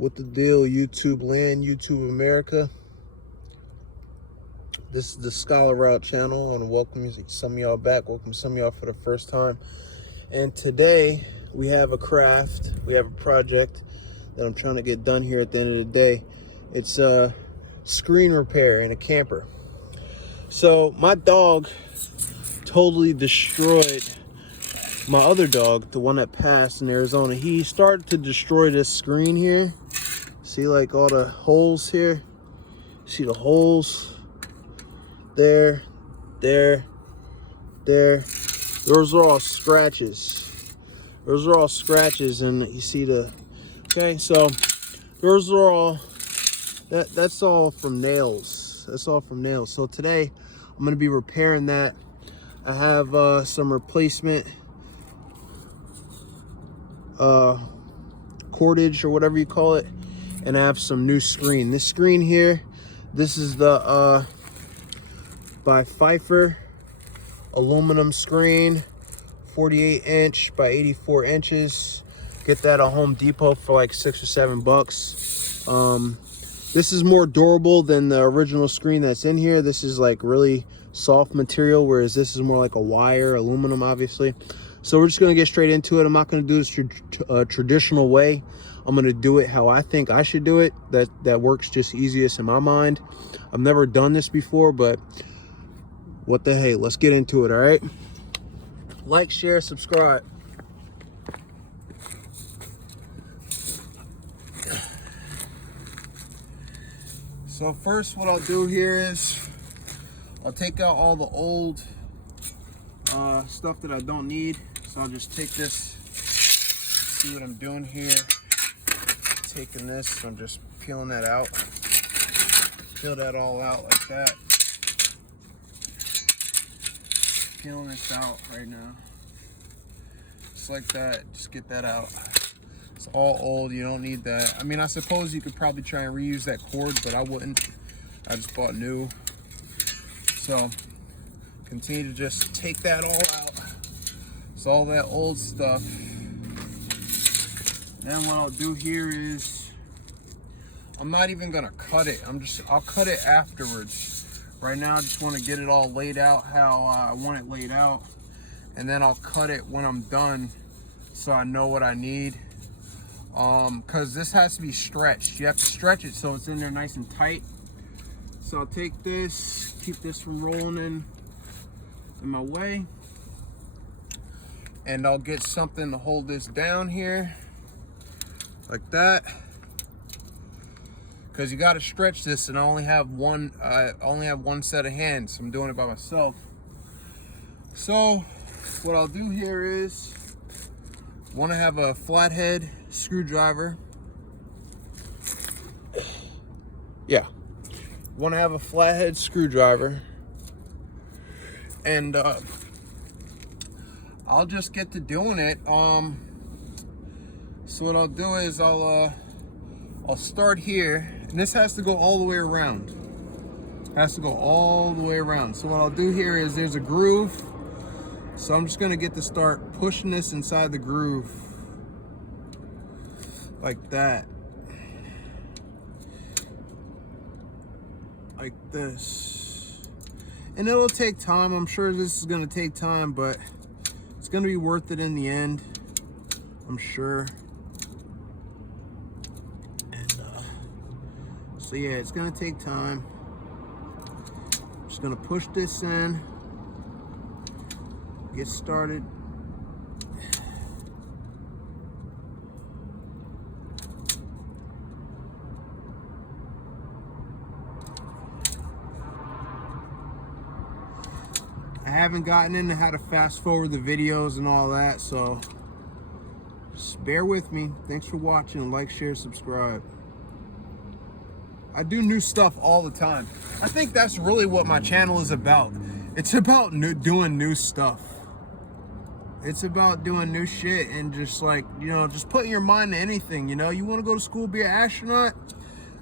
What the deal, YouTube land, YouTube America? This is the Scholar Route channel, and welcome some of y'all back. Welcome some of y'all for the first time. And today we have a craft, we have a project that I'm trying to get done here at the end of the day. It's a screen repair in a camper. So my dog totally destroyed my other dog, the one that passed in Arizona. He started to destroy this screen here. See, like all the holes here? See the holes? There. Those are all scratches. Those are all scratches, and you see the, okay, so those are all, that's all from nails. That's all from nails. So today, I'm gonna be repairing that. I have some replacement cordage or whatever you call it, and I have some new screen. This screen here, this is the by Pfeiffer aluminum screen, 48 inch by 84 inches. Get that at Home Depot for like $6 or $7. This is more durable than the original screen that's in here. This is like really soft material, whereas this is more like a wire, aluminum, obviously. So we're just gonna get straight into it. I'm not gonna do this traditional way. I'm gonna do it how I think I should do it. That works just easiest in my mind. I've never done this before, but what the hey, let's get into it, all right? Like, share, subscribe. So first, what I'll do here is I'll take out all the old stuff that I don't need. So I'll just take this, see what I'm doing here. Taking this, I'm just peeling that out. Peel that all out like that. Peeling this out right now. Just like that, just get that out. It's all old, you don't need that. I mean, I suppose you could probably try and reuse that cord, but I wouldn't. I just bought new. So, continue to just take that all out. It's all that old stuff. Then what I'll do here is, I'm not even gonna cut it. I'll cut it afterwards. Right now, I just want to get it all laid out how I want it laid out. And then I'll cut it when I'm done so I know what I need. Because this has to be stretched. You have to stretch it so it's in there nice and tight. So I'll take this, keep this from rolling in my way. And I'll get something to hold this down here. Like that. Because you got to stretch this, and I only have one set of hands. So I'm doing it by myself. So what I'll do here is, want to have a flathead screwdriver. Yeah, want to have a flathead screwdriver, and I'll just get to doing it. So what I'll do is I'll start here, and this has to go all the way around. Has to go all the way around. So what I'll do here is, there's a groove. So I'm just gonna get to start pushing this inside the groove. Like that. Like this. And it'll take time. I'm sure this is gonna take time, but it's gonna be worth it in the end. I'm sure. And so yeah, it's gonna take time. Just gonna push this in. Get started. I haven't gotten into how to fast forward the videos and all that, so just bear with me. Thanks for watching. Like, share, subscribe. I do new stuff all the time. I think that's really what my channel is about. It's about doing new stuff. It's about doing new shit, and just like, you know, just putting your mind to anything. You know, you want to go to school, be an astronaut?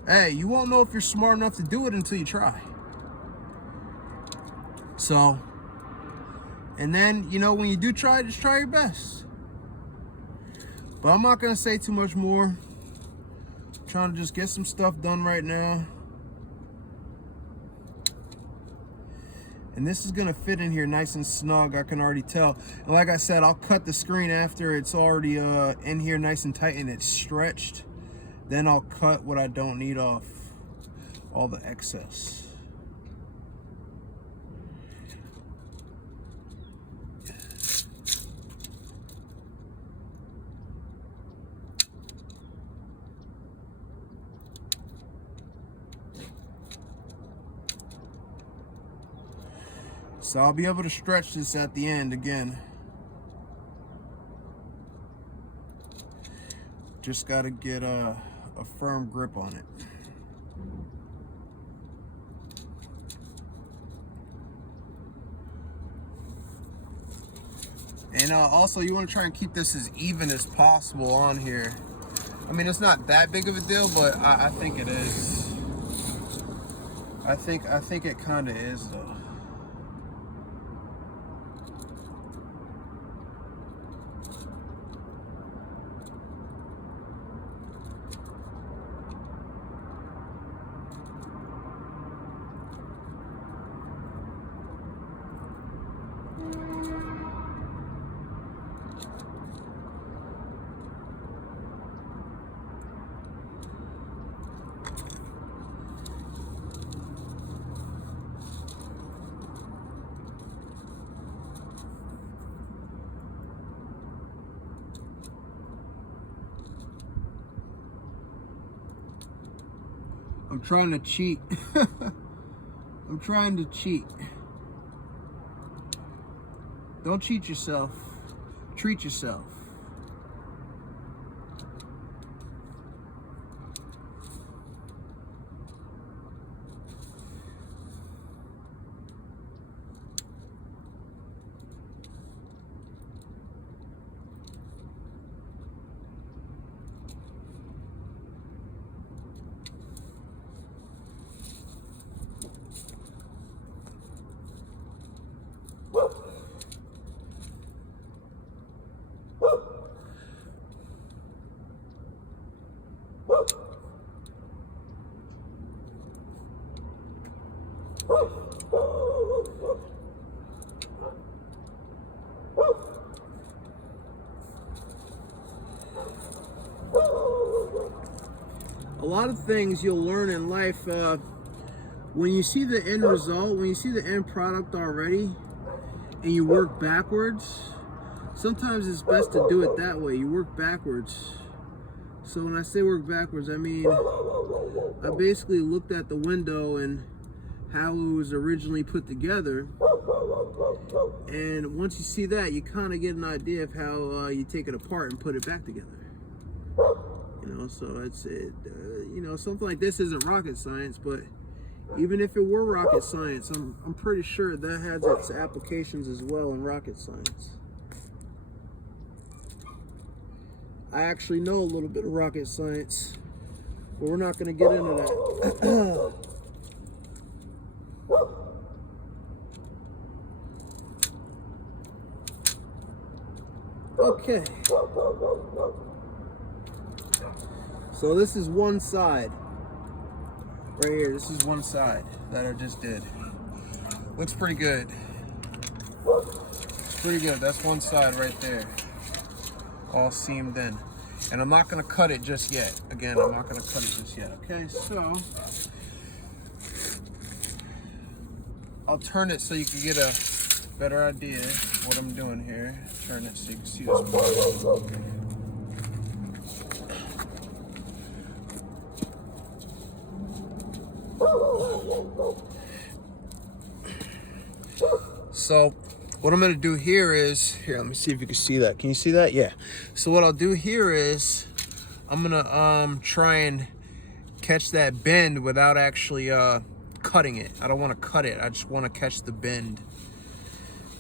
Hey, you won't know if you're smart enough to do it until you try. So, and then, you know, when you do try, just try your best. But I'm not going to say too much more. Trying to just get some stuff done right now. And this is gonna fit in here nice and snug, I can already tell. And like I said, I'll cut the screen after it's already in here nice and tight and it's stretched. Then I'll cut what I don't need off, all the excess. So I'll be able to stretch this at the end again. Just got to get a firm grip on it. And also you want to try and keep this as even as possible on here. I mean, it's not that big of a deal, but I think it is. I think it kind of is though. I'm trying to cheat. I'm trying to cheat. Don't cheat yourself. Treat yourself. A lot of things you'll learn in life when you see the end result, when you see the end product already and you work backwards. Sometimes it's best to do it that way. You work backwards. So when I say work backwards, I mean I basically looked at the window and how it was originally put together, and once you see that, you kind of get an idea of how you take it apart and put it back together. You know, so it's you know, something like this isn't rocket science, but even if it were rocket science, I'm pretty sure that has its applications as well in rocket science. I actually know a little bit of rocket science, but we're not going to get into that. Okay. So this is one side. Right here, this is one side that I just did. Looks pretty good. Pretty good. That's one side right there. All seamed in. And I'm not going to cut it just yet. Again, I'm not going to cut it just yet. Okay, so I'll turn it so you can get a better idea of what I'm doing here. Turn it so you can see this part. So what I'm going to do here is, here, let me see if you can see that. Can you see that? Yeah. So what I'll do here is I'm going to try and catch that bend without actually cutting it. I don't want to cut it. I just want to catch the bend.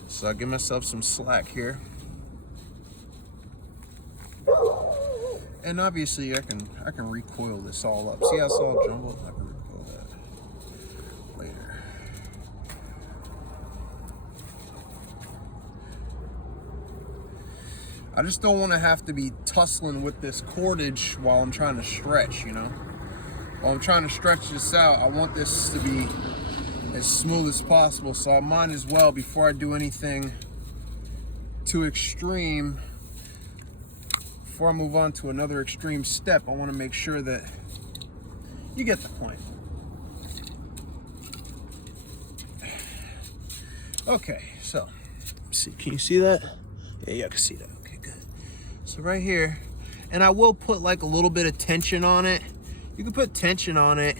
So I'll give myself some slack here. And obviously I can recoil this all up. See how it's all jumbled? I can recoil that later. I just don't want to have to be tussling with this cordage while I'm trying to stretch, you know. While I'm trying to stretch this out, I want this to be as smooth as possible, so I might as well, before I do anything too extreme, before I move on to another extreme step, I want to make sure that you get the point. Okay, so see, can you see that? Yeah, I can see that. Okay, good. So right here, and I will put like a little bit of tension on it. You can put tension on it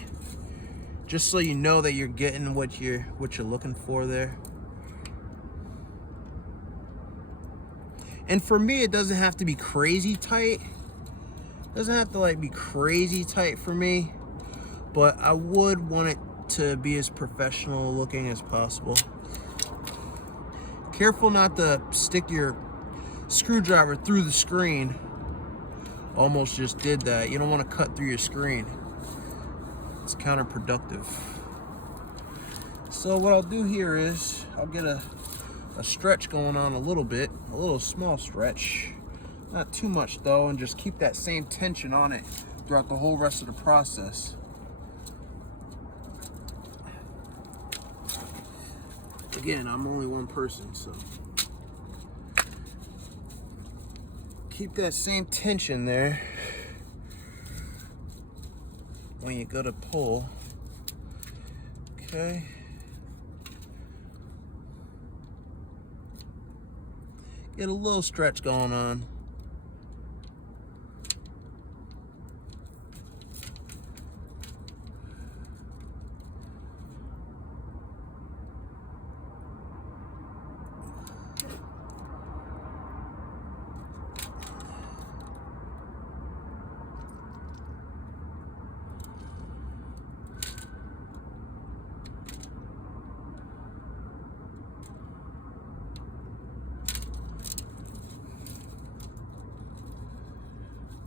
just so you know that you're getting what you're looking for there. And for me, it doesn't have to be crazy tight. It doesn't have to like be crazy tight for me, but I would want it to be as professional looking as possible. Careful not to stick your screwdriver through the screen. Almost just did that. You don't want to cut through your screen. It's counterproductive. So what I'll do here is I'll get a stretch going on a little bit, a little small stretch. Not too much though, and just keep that same tension on it throughout the whole rest of the process. Again, I'm only one person, so keep that same tension there when you go to pull. Okay. Get a little stretch going on.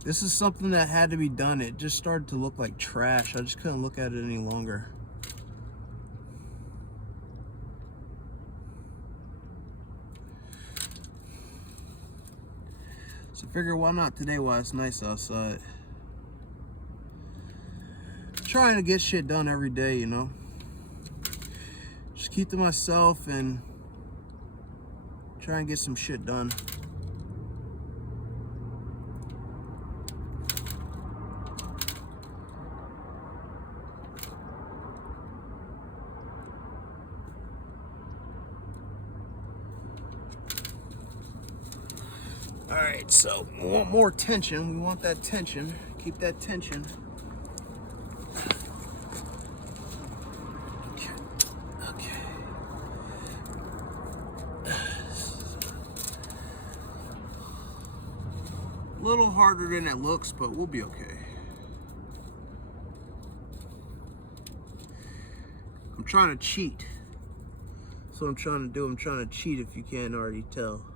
This is something that had to be done. It just started to look like trash. I just couldn't look at it any longer. So figure, why not today while it's nice outside? Trying to get shit done every day, you know. Just keep to myself and try and get some shit done. All right, so we want more tension. We want that tension. Keep that tension. Okay. A little harder than it looks, but we'll be okay. I'm trying to cheat. That's what I'm trying to do. I'm trying to cheat, if you can't already tell.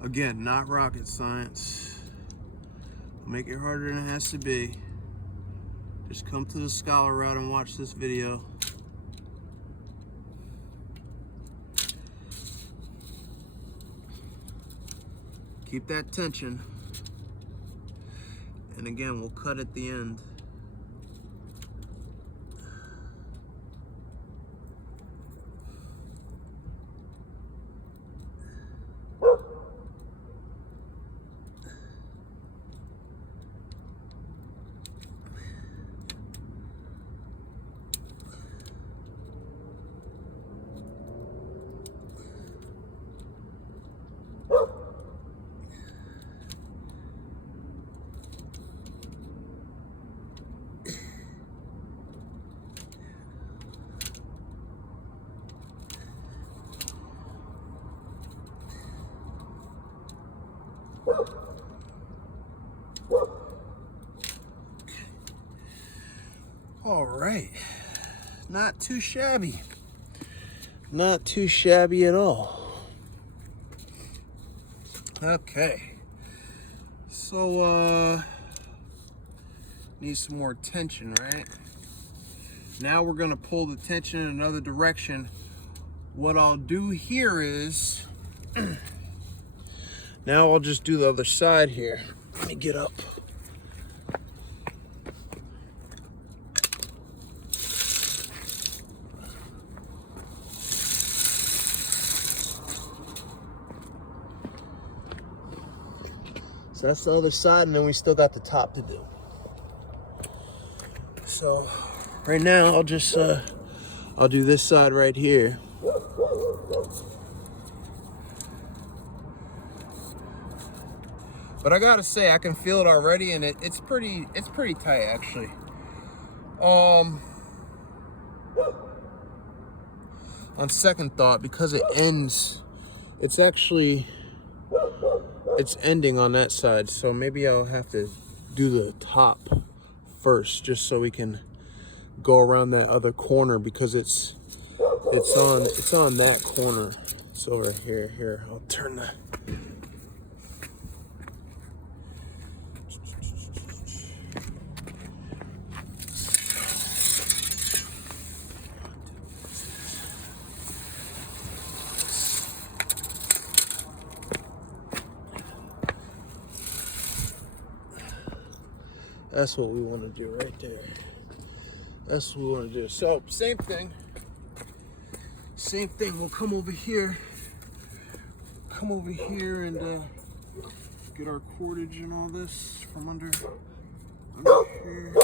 Again, not rocket science. Make it harder than it has to be. Just come to the Scholar Route and watch this video. Keep that tension. And again, we'll cut at the end. All right, not too shabby. Not too shabby at all. Okay, so need some more tension, right? Now we're gonna pull the tension in another direction. What I'll do here is, now I'll just do the other side here. Let me get up. So that's the other side, and then we still got the top to do. So right now I'll just I'll do this side right here. But I gotta say, I can feel it already, and it's pretty tight actually. On second thought, because it ends, it's ending on that side, so maybe I'll have to do the top first, just so we can go around that other corner, because it's on that corner. It's over here. Here, I'll turn that. That's what we want to do right there. That's what we want to do. So same thing. We'll come over here and get our cordage and all this from under here.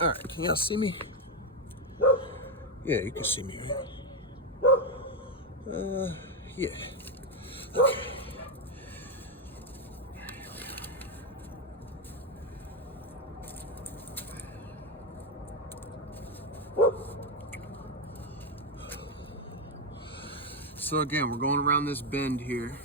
All right, can y'all see me? Yeah, you can see me. Yeah. Okay. So again, we're going around this bend here.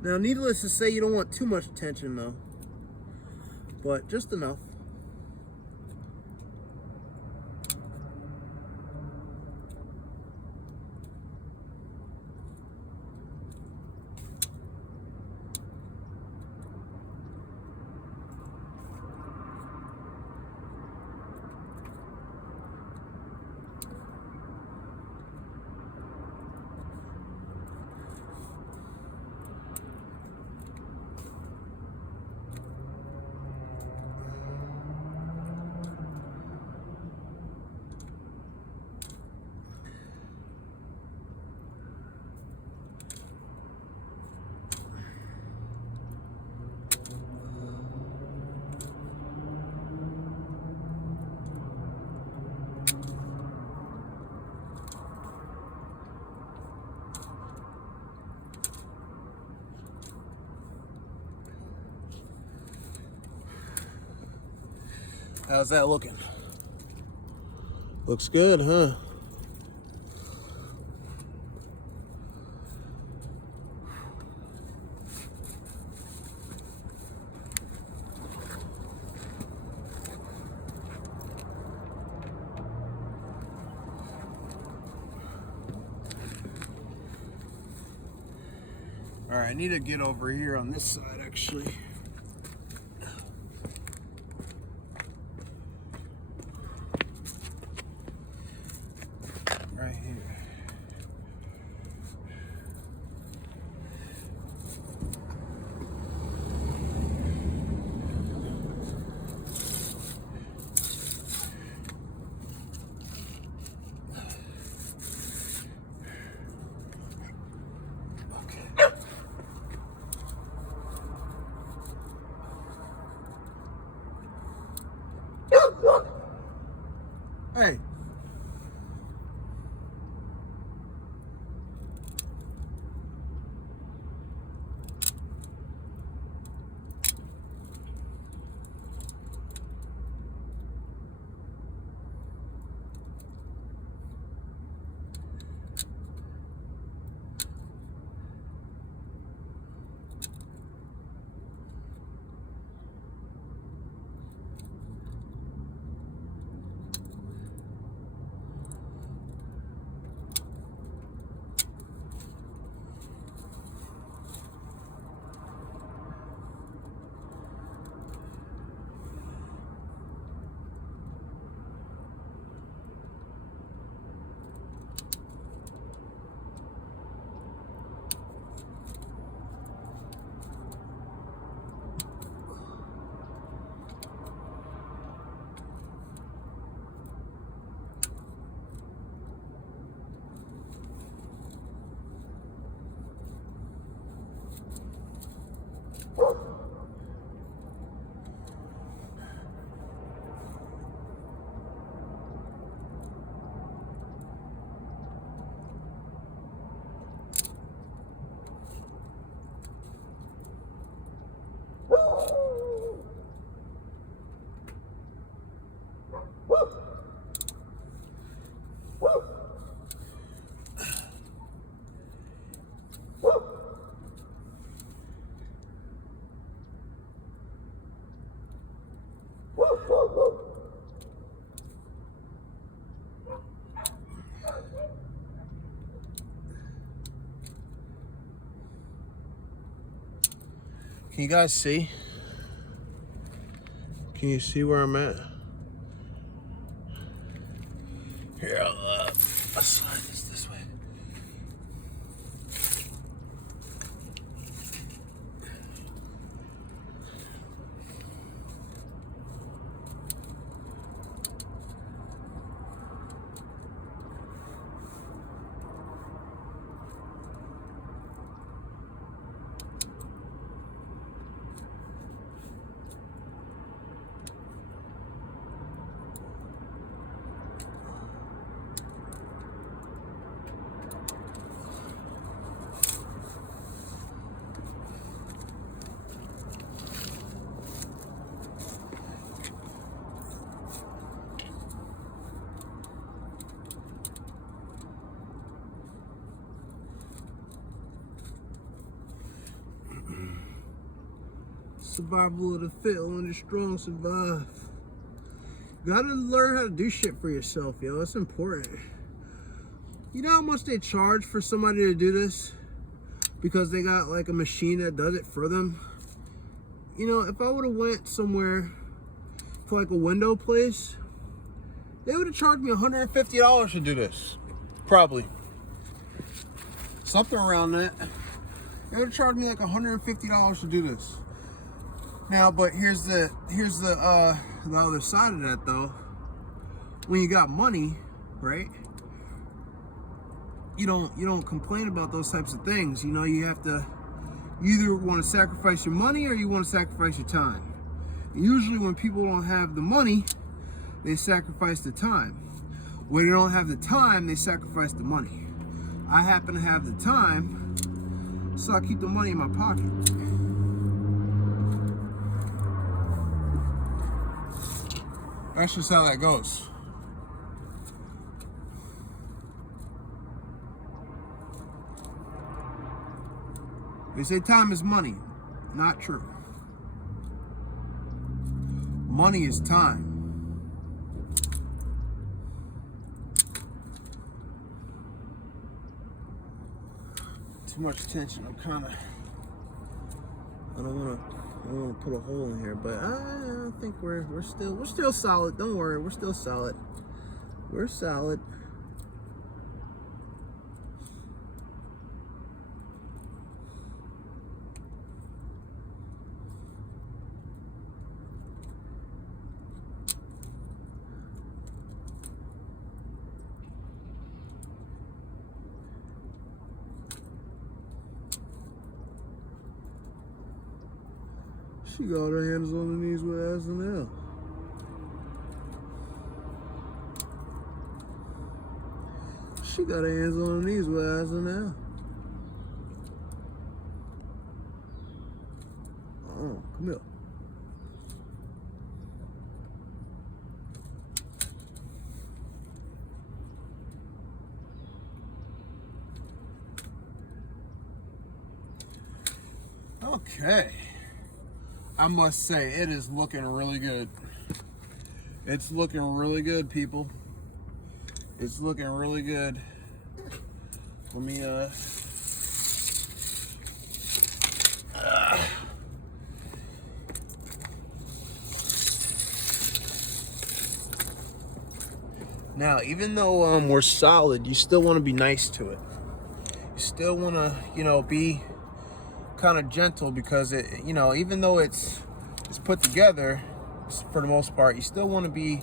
Now, needless to say, you don't want too much tension though, but just enough. How's that looking? Looks good, huh? All right, I need to get over here on this side, actually. Right here. Hey. Can you guys see? Can you see where I'm at? Here, I'll slide this way. Survival of the fit, only the strong survive. Gotta learn how to do shit for yourself, yo. That's important. You know how much they charge for somebody to do this? Because they got like a machine that does it for them. You know, if I would have went somewhere for like a window place, they would have charged me $150 to do this. Probably. Something around that. They would have charged me like $150 to do this. Now, but here's the other side of that though. When you got money, right? You don't complain about those types of things. You know, you have to, you either want to sacrifice your money or you want to sacrifice your time. And usually when people don't have the money, they sacrifice the time. When they don't have the time, they sacrifice the money. I happen to have the time, so I keep the money in my pocket. That's just how that goes. They say time is money. Not true. Money is time. Too much tension. I don't want to put a hole in here, but I think we're still solid. Don't worry, we're still solid. We're solid. She got her hands on her knees with ass and L. She got her hands on her knees with ass and L. Oh, come here. Okay. I must say, it is looking really good. It's looking really good, people. It's looking really good. Let me, Now, even though we're solid, you still want to be nice to it. You still want to, be kind of gentle, because it, even though it's put together for the most part, you still want to be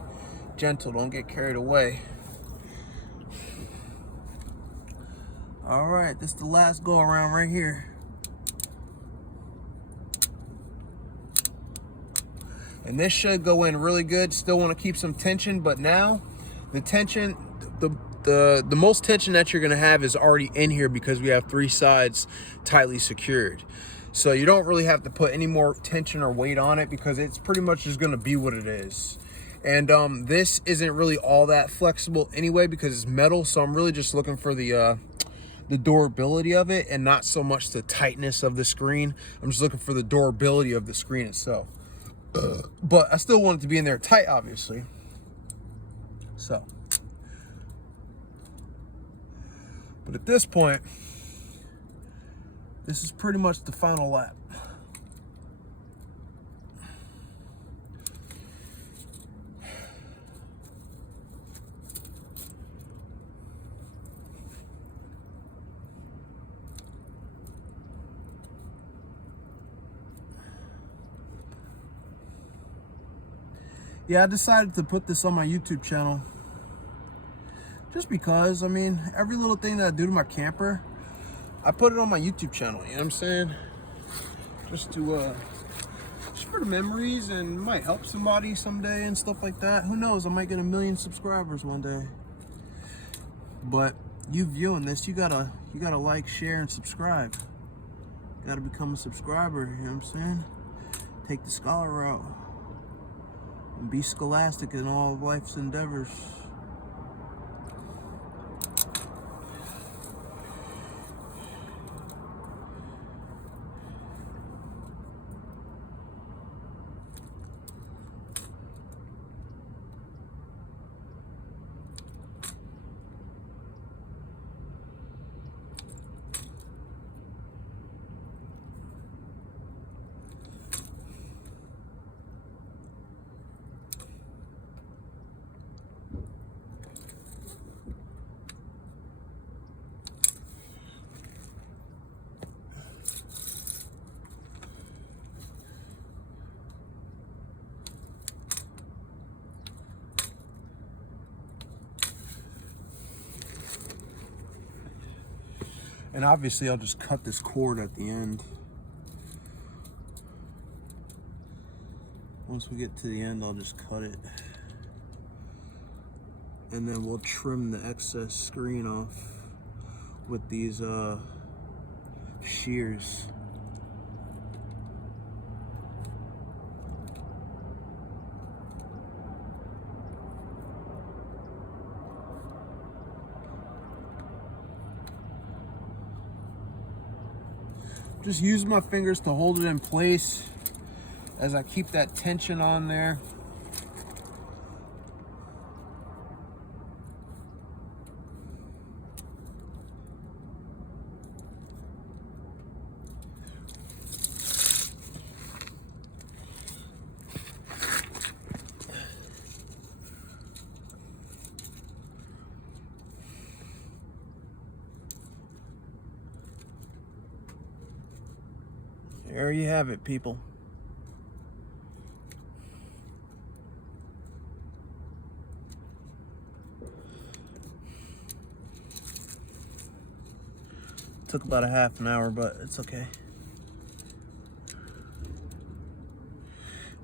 gentle. Don't get carried away. All right, this is the last go around right here. And this should go in really good. Still want to keep some tension, but now the tension, the most tension that you're gonna have is already in here, because we have 3 sides tightly secured. So you don't really have to put any more tension or weight on it, because it's pretty much just gonna be what it is. And this isn't really all that flexible anyway, because it's metal. So I'm really just looking for the durability of it, and not so much the tightness of the screen. I'm just looking for the durability of the screen itself. But I still want it to be in there tight, obviously. So, but at this point, this is pretty much the final lap. Yeah, I decided to put this on my YouTube channel just because, I mean, every little thing that I do to my camper, I put it on my YouTube channel, you know what I'm saying? Just for the memories, and might help somebody someday and stuff like that. Who knows, I might get 1 million subscribers one day. But you viewing this, you gotta like, share, and subscribe. You gotta become a subscriber, you know what I'm saying? Take the scholar route. And be scholastic in all of life's endeavors. And obviously I'll just cut this cord at the end. Once we get to the end, I'll just cut it. And then we'll trim the excess screen off with these shears. Just use my fingers to hold it in place as I keep that tension on there. There you have it, people. Took about a half an hour, but it's okay.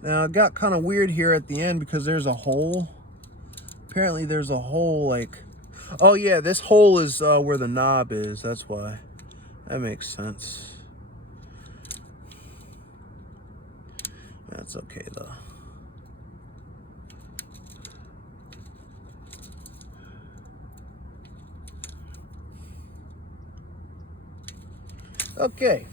Now it got kind of weird here at the end because there's a hole. Apparently there's a hole like, oh yeah, this hole is where the knob is. That's why. That makes sense. That's okay though. Okay.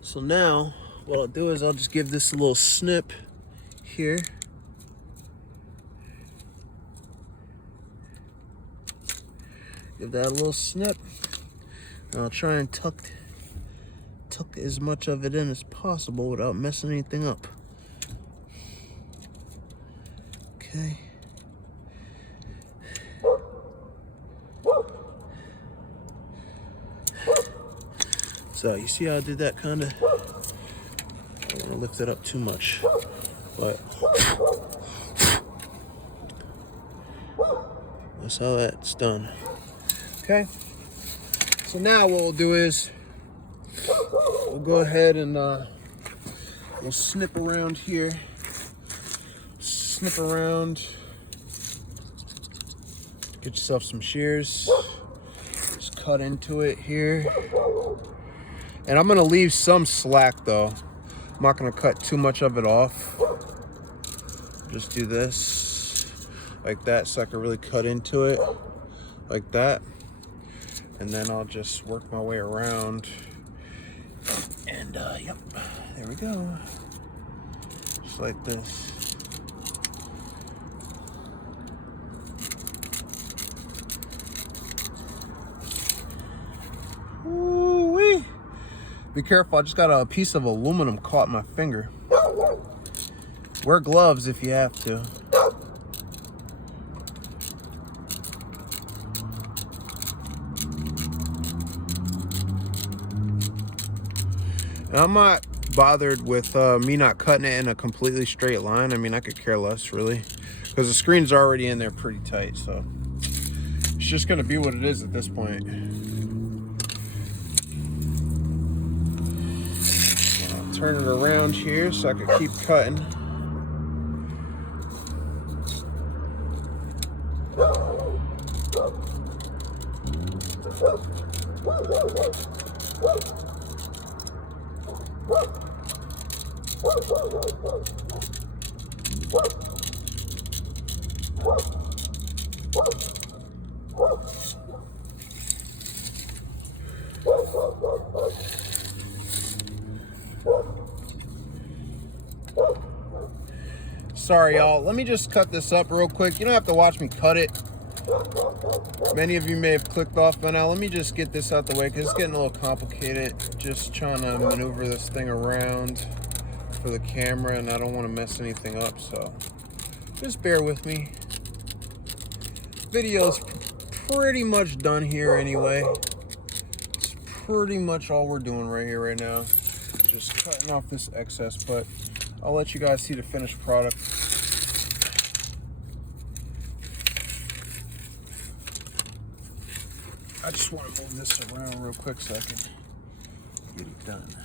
So now, what I'll do is I'll just give this a little snip here. Give that a little snip. And I'll try and tuck as much of it in as possible without messing anything up. Okay. So you see how I did that kind of? I don't want to lift it up too much, but that's how that's done. Okay. So now what we'll do is we'll go ahead and we'll snip around here. Snip around. Get yourself some shears. Just cut into it here. And I'm gonna leave some slack though. I'm not gonna cut too much of it off. Just do this like that so I can really cut into it like that. And then I'll just work my way around. And yep, there we go. Just like this. Ooh-wee. Be careful, I just got a piece of aluminum caught in my finger. Wear gloves if you have to. And I'm not bothered with me not cutting it in a completely straight line. I mean, I could care less really, because the screen's already in there pretty tight, so it's just gonna be what it is at this point. Turn it around here so I can keep cutting. Sorry, y'all. Let me just cut this up real quick. You don't have to watch me cut it. Many of you may have clicked off by now. Let me just get this out the way because it's getting a little complicated. Just trying to maneuver this thing around for the camera, and I don't want to mess anything up, so just bear with me. Video's pretty much done here anyway. It's pretty much all we're doing right here right now. Just cutting off this excess, but I'll let you guys see the finished product. I just want to move this around real quick so I can get it done.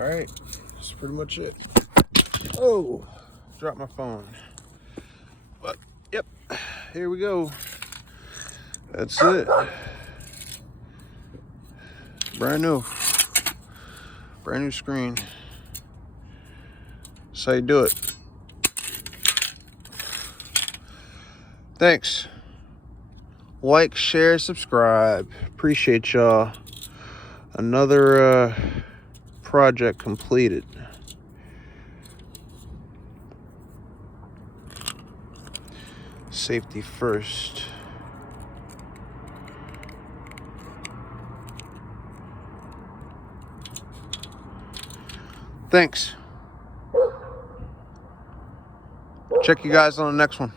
All right, that's pretty much it. Oh, dropped my phone. But yep, here we go. That's it. Brand new screen. That's how you do it. Thanks. Like, share, subscribe. Appreciate y'all. Another project completed. Safety first. Thanks. Check you guys on the next one.